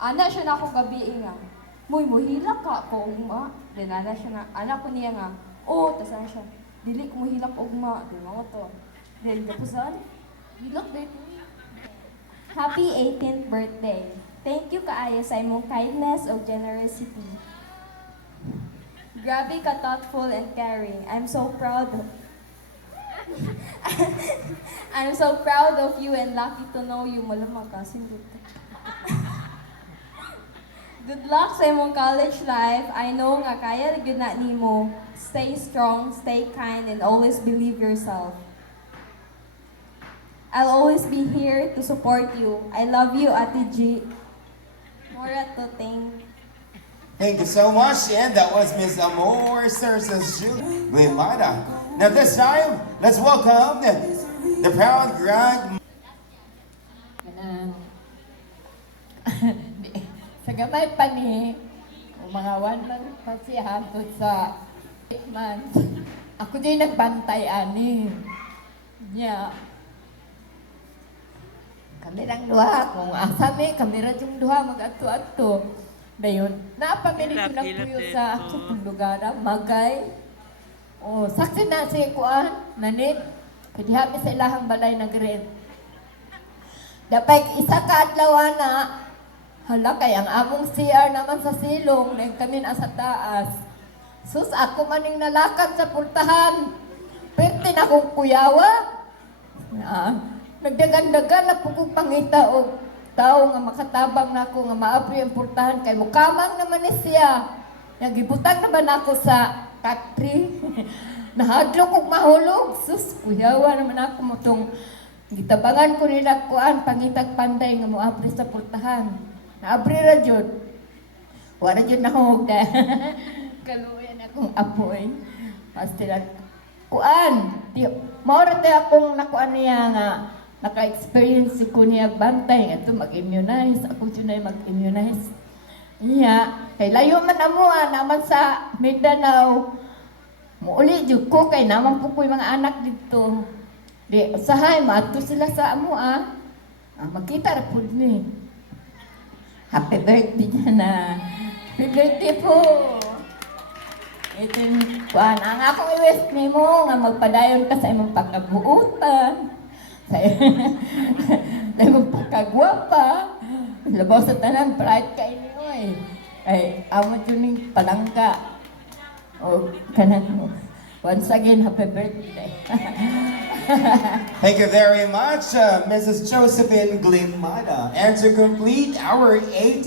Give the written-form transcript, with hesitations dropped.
Ana siya na ako gabi nga. Muy muhilak ka ko ugma. Then ana siya na anak ko niya nga. Oh, tas ana siya. Dili ko muhilak ugma. Di mo to. Then gapusan. Hilak din. Happy 18th birthday. Thank you kaayo sa imong kindness o generosity. Grabe ka thoughtful and caring. I'm so proud I'm so proud of you and lucky to know you. Malamang ka, sindot. Good luck sa imong college life. I know nga kaya gyud na nimo. Stay strong, stay kind, and always believe yourself. I'll always be here to support you. I love you, Ate G. Mora Tuteng. Thank you so much. And that was Miss Amor Services Julie Glimada. Now this time, let's welcome the proud grand. Sa gamay pa ni, mga 1 month pa siya hangtod sa 8 months. Ako din nagbantay ani. Niya. Kami lang duha, kung asa mi, kami ra yung duha mag-ato-ato. Dayon, napamili ko lang kuyo sa akong lugar, Magay. O, saksi na si Kuan, nanit. Kadiha mi sa ilahang balay na grade. Dapat isa ka adlaw na, hala kay ang among CR naman sa silong, dahil kami na sa taas. Sus, ako maning nalakad sa pultahan. Perti na akong kuyawa. Nagdagan-dagan na po kong pangita o tao nga makatabang na ako nga maapri ang pultahan kay mukamang naman ni siya. Nagibutang naman ako sa katri. Nahadlo kong mahulog. Sus, kuyawa naman ako mo itong gitabangan ko nila kuan, pangitag panday nga maapri sa pultahan. Naapri ra jud. Wala jud na akong kaluyan akong apoy. Pastilan. Kuan, maura tayo akong nakuan niya nga naka-experience ko niya bantay. Ito mag-immunize. Ako dyan na mag-immunize. Iya. Kay layo man amuan naman sa Mindanao. Muuli dyan ko kay naman po ko yung mga anak dito. Di, usahay, maato sila sa amua. Magkita ra po ni. Happy birthday niya na. Happy birthday po. Ito yung kuhan. Ang akong i-wish ni mo nga magpadayon ka sa imong pagkabuutan. Sa imong pagkagwapa. Labaw sa tanan, pride ka inyo eh. Ay, amo dyan yung palangka. O, kanan mo. Once again, happy birthday. Thank you very much, Mrs. Josephine Glimada. And to complete our 18th